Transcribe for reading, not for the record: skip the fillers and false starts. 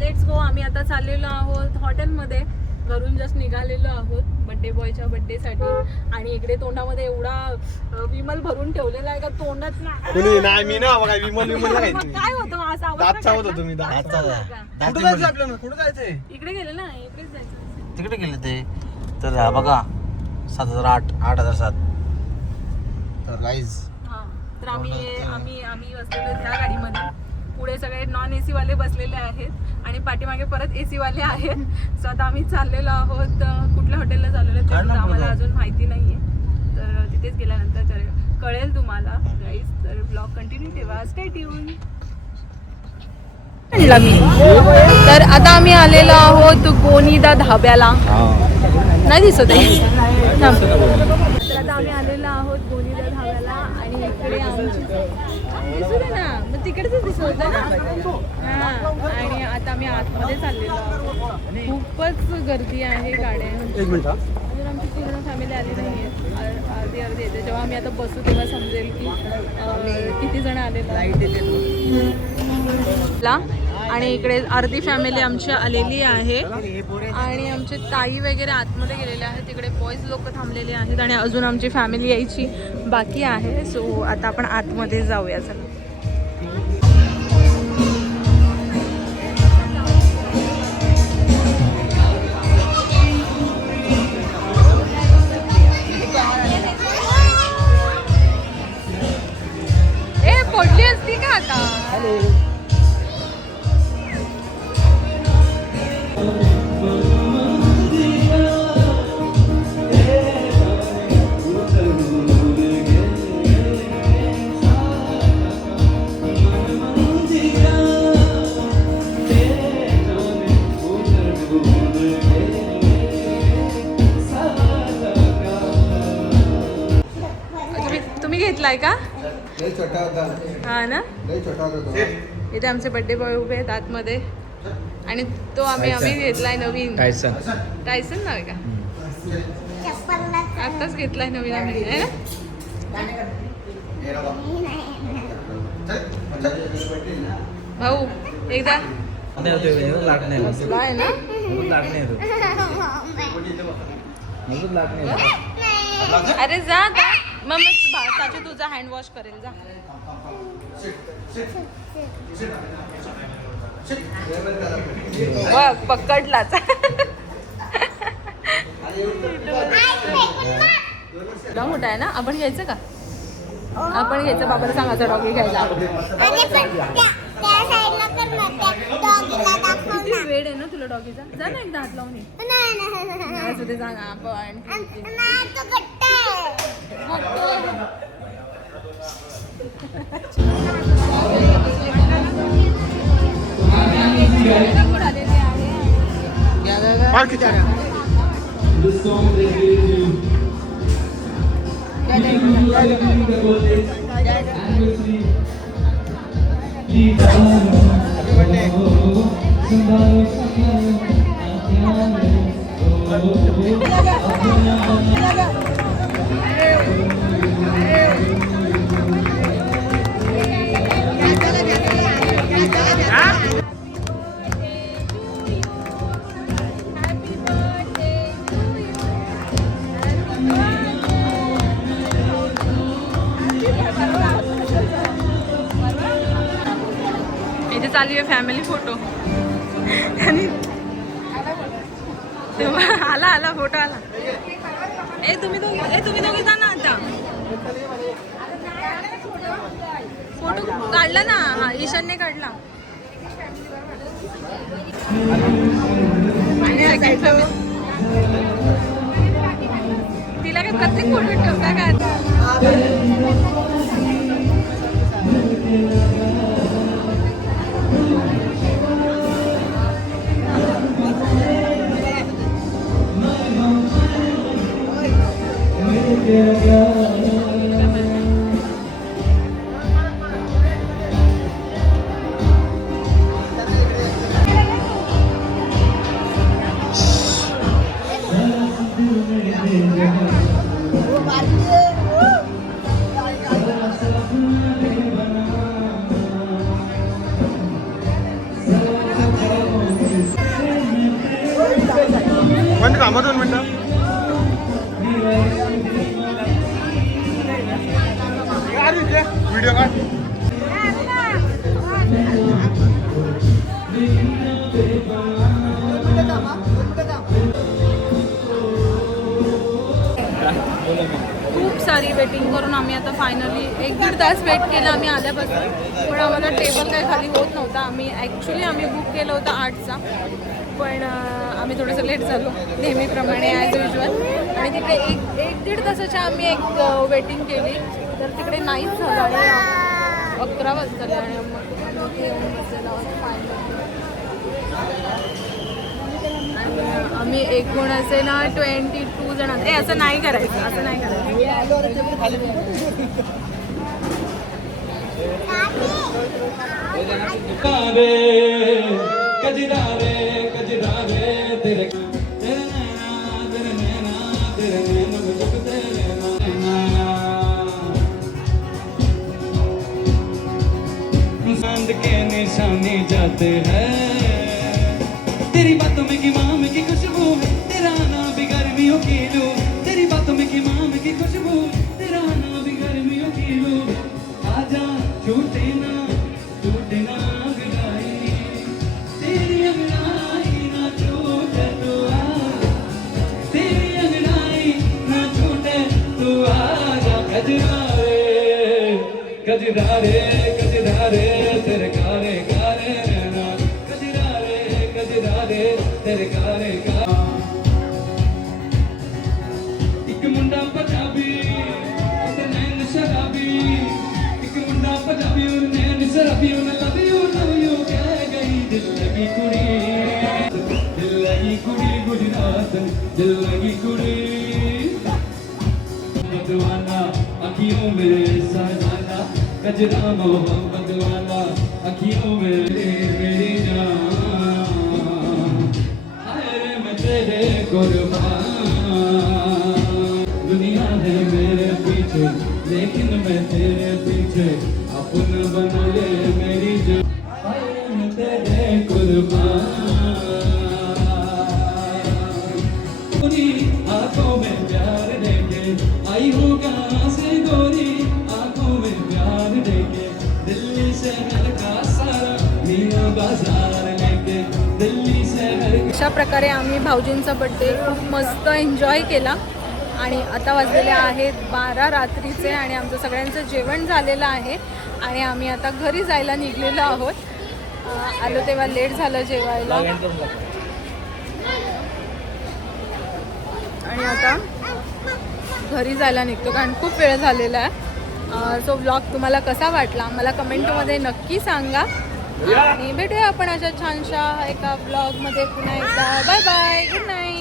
Let's go. आम्ही आता चाललेलो आहोत हॉटेलमध्ये. घरून जस्ट निघालेलो आहोत बड्डे बॉयच्या बड्डेसाठी. आणि इकडे तोंडामध्ये एवढा विमल भरून ठेवलेला आहे का तोंडात नाही. मी ना बघा विमल काय होतं असं आवाज तुम्ही कुठे जायचंय? इकडे गेले ना, इकडेच जायचं. तिकडे गेले ते. तर हा बघा 7,008 8,007. तर गाईज तर आम्ही बसलेलो त्या गाडीमध्ये. पुढे सगळे नॉन एसी वाले बसलेले आहेत आणि पाठीमागे परत एसी वाले आहेत. सो आता आम्ही चाललेलो आहोत. कुठल्या हॉटेलला चाललेलो ते आम्हाला अजून माहिती नाहीये. तर तिथेच गेल्यानंतर कळेल तुम्हाला गाईज. तर ब्लॉग कंटिन्यू ठेवा. Stay tune. मी तर आता आम्ही आलेलो आहोत गोनीदा धाब्याला. नाही दिसत आहे. तर आता आम्ही आलेलो आहोत गोनीदा धाब्याला आणि इकडे आमची दिसू दे ना, मग तिकडेच दिसत होतं ना. आणि आता आम्ही आतमध्ये चाललेलो आहोत. खूपच गर्दी आहे गाड्या. अजून आमची पूर्ण फॅमिली आली नाही आहे. अर्धी येते. जेव्हा आम्ही आता बसू तेव्हा समजेल की किती जण आलेले. आणि इकडे अर्धी फॅमिली आमची आलेली आहे आणि आमचे ताई वगैरे आतमध्ये गेलेले आहेत. तिकडे बॉईज लोक थांबलेले आहेत आणि अजून आमची फॅमिली यायची बाकी आहे. सो आता आपण आतमध्ये जाऊया. चला. पडली असती का आता? तुम्ही घेतलाय का? हा ना. इथे आमचे बर्थडे बॉय उभे आहेत आतमध्ये आणि तो आम्ही घेतलाय नवीन टायसन नाव का? आताच घेतलाय नवीन आम्ही आहे ना भाऊ. एकदा आहे ना. अरे जा मग साची तुझा हँड वॉश करेल. जा. पकडलाच. मोठा आहे ना. आपण घ्यायचं का? आपण घ्यायचं. बाबाला सांगायचं डॉगी घ्यायला. वेळ आहे ना तुला डॉगीचा. जा ना एकदा हात लावून ये. जा ना आपण. इथे चालू आहे फॅमिली फोटो. आला फोटो आला. तुम्ही दोघे जा ना. आता फोटो काढला ना. हा ईशानने काढला. तिला काय प्रत्येक फोटो ठेवता का? थांबा 2 मिनिटं. व्हिडिओ काढ. खूप सारी वेटिंग करून आम्ही आता फायनली 1-1.5 तास वेट केला आम्ही आल्यापासून. पण आम्हाला टेबल काही खाली होत नव्हता. आम्ही बुक केलं होतं 8चा, पण आम्ही थोडंसं लेट झालो नेहमीप्रमाणे ॲज युजल. आणि तिकडे 1-1.5 तासाच्या आम्ही वेटिंग केली, तर तिकडे नाहीच झालं आणि 11 वाजता आणि मग येऊन बसलेलो आहोत फायनली. आम्ही एकूण असे ना 22 जण. असं नाही करायचं, असं नाही के निशाने जाते हैं तेरी बातों में की माम की खुशबू तेरा आना भी गर्मियों की लू तेरी बातों में की माम की खुशबू तेरा आना भी गर्मियों की लू आजा छूटे ना अंगड़ाई तेरी अंगड़ाई ना छूटे तो आ तेरी अंगड़ाई ना छूटे तो आजा कजरा रे तेरे कारे कारे नैना कजरा रे तेरे कारे का एक मुंडा पंजाबी और नैन शराबी एक मुंडा पंजाबी और नैन शराबी और लव यू कह गई दिल लगी कुड़ी गुजरात दिल लगी कुड़ी मतवाला अखियों में साजना कजरा मोहब्बत वाला अखियों में मेरी जान मैं तेरे कुर्बान दुनिया है मेरे पीछे लेकिन मैं तेरे पीछे अपना बना ले मेरी जान मैं तेरे कुर्बान पूरी आंखों में प्यार लेके आई हूँ कहाँ से गोरी आंखों में प्यार लेके दिल्ली से घर का सारा मीना बाजार लेके दिल्ली से घर अशा प्रकारे आम्ही भाऊजींचा बड्डे खूप मस्त एन्जॉय केला. आणि आता वाजलेले आहेत 12 रात्रीचे आणि आमचं सगळ्यांचं जेवण झालेलं आहे आणि आम्ही आता घरी जायला निघलेलो आहोत. आलो तेव्हा लेट झालं जेवायला आणि आता घरी जायला निघतो कारण खूप वेळ झालेला आहे. सो ब्लॉग तुम्हाला कसा वाटला मला कमेंटमध्ये नक्की सांगा आणि भेटूया आपण अशा छानशा एका ब्लॉगमध्ये पुन्हा एकदा. Bye bye, good night.